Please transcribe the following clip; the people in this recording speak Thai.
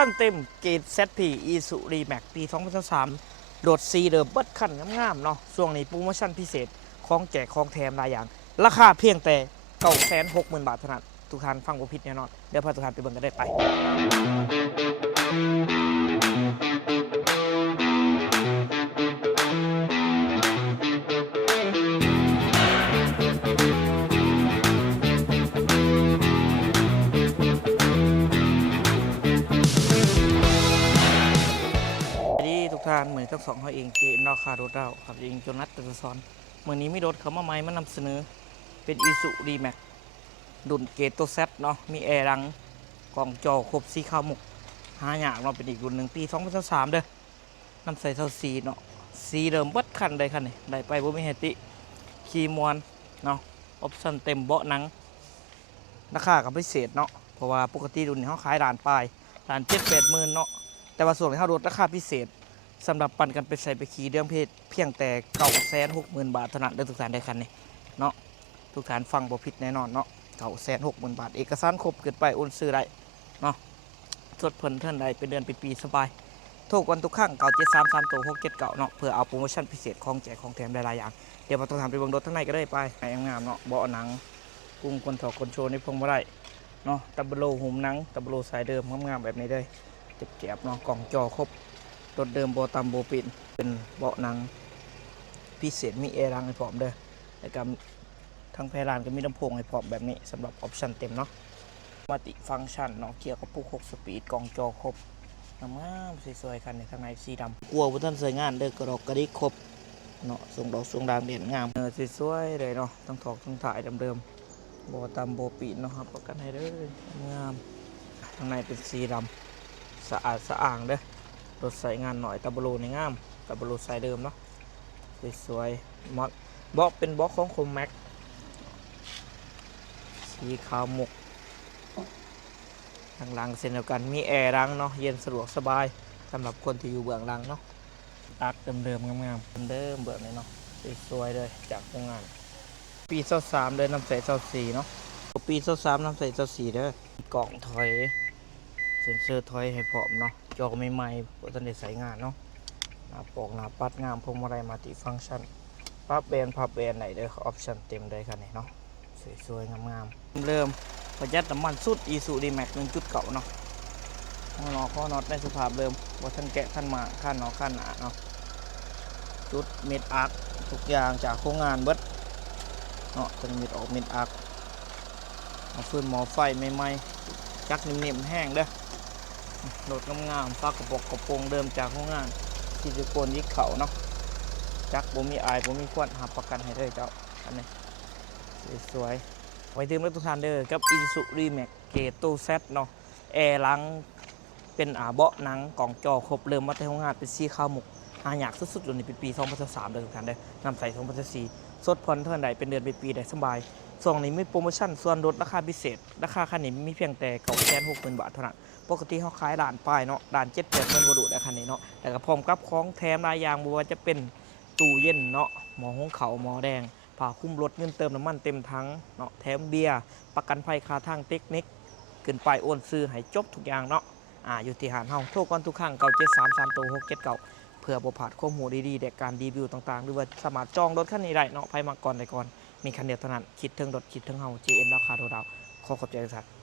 ชั่นเต็มเกรด ZP Isuzu D-Max ปี 2023 โดดซีเดิมเบิดขั้นงามๆเนาะช่วงนี้โปรโมชั่นพิเศษของแจกของแถมหลายอย่างราคาเพียงแต่ 960,000 บาทเท่านั้นทุกท่านฟังบ่ผิดแน่นอนเดี๋ยวพาทุกท่านไปเบิ่งกันได้ไปทุกท่านเหมือนทั้งสองเขาเองเกมราคารถเราครับเองจนนัดตัวซ้อนเมื่อนี้ไม่รถเขามาใหม่มานำเสนอเป็น Isuzu D-Max ดุนเกตโตเซตเนาะมีแอร์รังกล่องจอครบสีขาวมุกหาอย่างเราเป็นอีกรุ่นหนึ่งปี 2023 เด้อนำใส่เท่าสีเนาะสีเดิมเบิดคันใดคันนี่ได้ไปบ่มีเหตุขี่มวนเนาะออปชั่นเต็มเบาะหนังราคากับพิเศษเนาะเพราะว่าปกติรุ่นนี้เขาขายด่านปลายด่าน 7-8 หมื่นเนาะแต่ว่าส่วนที่เขาลดราคาพิเศษสำหรับปั่นกันไปใส่ไปขี่เดือนเพศเพียงแต่ 960,000 บาทเท่านั้นเด้อทุกท่านได้คันนี้เนาะทุกท่านฟังบ่ผิดแน่นอนเนาะ 960,000 บาทเอกสารครบเกิดไปโอนซื้อได้เนาะสดเพิ่นเทินได้เป็นเดือนเป็นปีสบายโทรกันทุกครั้ง9733679เนาะเพื่อเอาโปรโมชั่นพิเศษของแจกของแถมหลายๆอย่างเดี๋ยวเราต้องทำไปเบิ่งรถทั้งในก็ได้ไปให้งามเนาะเบาะหนังกุ้งคนถอดคนโชว์ในพวงมาลัยเนาะตับเบลโลหุ่มหนังตับเบลโลสายเดิมงามๆแบบนี้เลยเจ็บๆเนาะกล่องจอครบรถเดิมโบตามโบปินเป็นเบาะหนังพิเศษมีแอร์รังให้พร้อมเด้อแล้วก็ทั้งแพรานก็มีลำโพงให้พร้อมแบบนี้สำหรับออปชั่นเต็มเนาะมัลติฟังก์ชันเนาะเกียร์กับปุ๊ก6 สปีดกล่องจอครบงามๆสวยๆคันในทางในสีดำกลัวว่าท่านใส่งานเด้อกระดกกระดิกครบเนาะส่งดอกส่งดางเด่นงามสวยๆเลยเนาะทั้งถอกทั้งถ่ายเดิมๆโบตามโบปีนเนาะครับประกันให้เด้องามทางในเป็นสีดำสะอาดสะอ่างเด้อรถใส่งานหน่อยตะบโลในงามตะบโลสายเดิมเนาะสวยๆมอดบล็อกเป็นบล็อกของคมแม็กสีขาวมุกทางหลังเส้นเดียวกันมีแอร์รังเนาะเย็นสะดวกสบายสำหรับคนที่อยู่เบื้องหลังเนาะตักเดิมๆงามๆเดิมเบื้องนี้เนาะสวยๆเลยจากโรงงานปี23เลยน้ำใส24เนาะปี23น้ำใส24เด้อกล่องถอยเซ็นเซอร์ถอยให้พร้อมเนาะจอใหม่ๆเพราะตอนนี้ใส่งานเนาะหน้าปกหน้าปัดงามพวงมาลัยมัลติฟังก์ชันพับแบนไหนเด้อออปชั่นเต็มเลยคันนี้เนาะสวยๆงามๆเริ่มประหยัดน้ำมันสุด Isuzu D-Max 1.9 เนาะข้อน็อตในสภาพเดิมว่าท่านแกะท่านมาขั้นเนาะขั้นหนาเนาะจุดเม็ดอาร์คทุกอย่างจากโครงงานเบิดเนาะจะมีออกเม็ดอาร์คเอาฟืนหมอไฟใหม่ๆจักนิ่มๆแห้งเด้อโหลดงามๆฟ้ากระบอกกระโปรงเดิมจากโครงงานซิลิโคนยิกเข่าเนาะจักบ่มีอายบ่มีควันหาประกันให้เลยเจ้าอันนี้สวยไว้ดื่มแล้วทุกท่านเด้อกับ Isuzu D-Max เกรดโตเซตเนาะแอร์ล้างเป็นเบาะหนังกล่องจอครบเริ่มมาแต่โรงงานเป็นสีขาวมุกหายากสุดๆอยู่ในปี 2023เด้อทุกท่านเด้อนำใส่2024สดผ่อนเท่าไหร่เป็นเดือนเป็นปีได้สบายส่วนนี้มีโปรโมชั่นส่วนลดราคาพิเศษราคาคันนี้มีเพียงแต่ 960,000 บาทเท่านั้นปกติเขาขายด่านป้ายเนาะด่าน7-8 หมื่นบาทได้คันนี้เนาะแต่ก็พร้อมกับของแถมหลายอย่างบ่ว่าจะเป็นตู้เย็นเนาะหม้อหุงข้าวหม้อแดงผ้าคลุมรถเงินเติมน้ำมันเต็มถังเนาะแถมเบียร์ประกันภัยค่าทางเทคนิคขึ้นไปโอนซื้อให้จบทุกอย่างเนาะอยู่ที่หาดเฮาโทรก่อนทุกครั้ง9733679เพื่อบ่พลาดข้อมูลดีๆในการรีวิวต่างๆหรือว่าสามารถจองรถคันนี้ได้เนาะไผมาก่อนได้ก่อนมีคันเดียวเท่านั้นคิดถึงรถคิดถึงเฮา JN ราคาโดดาวขอขอบใจทุกท่าน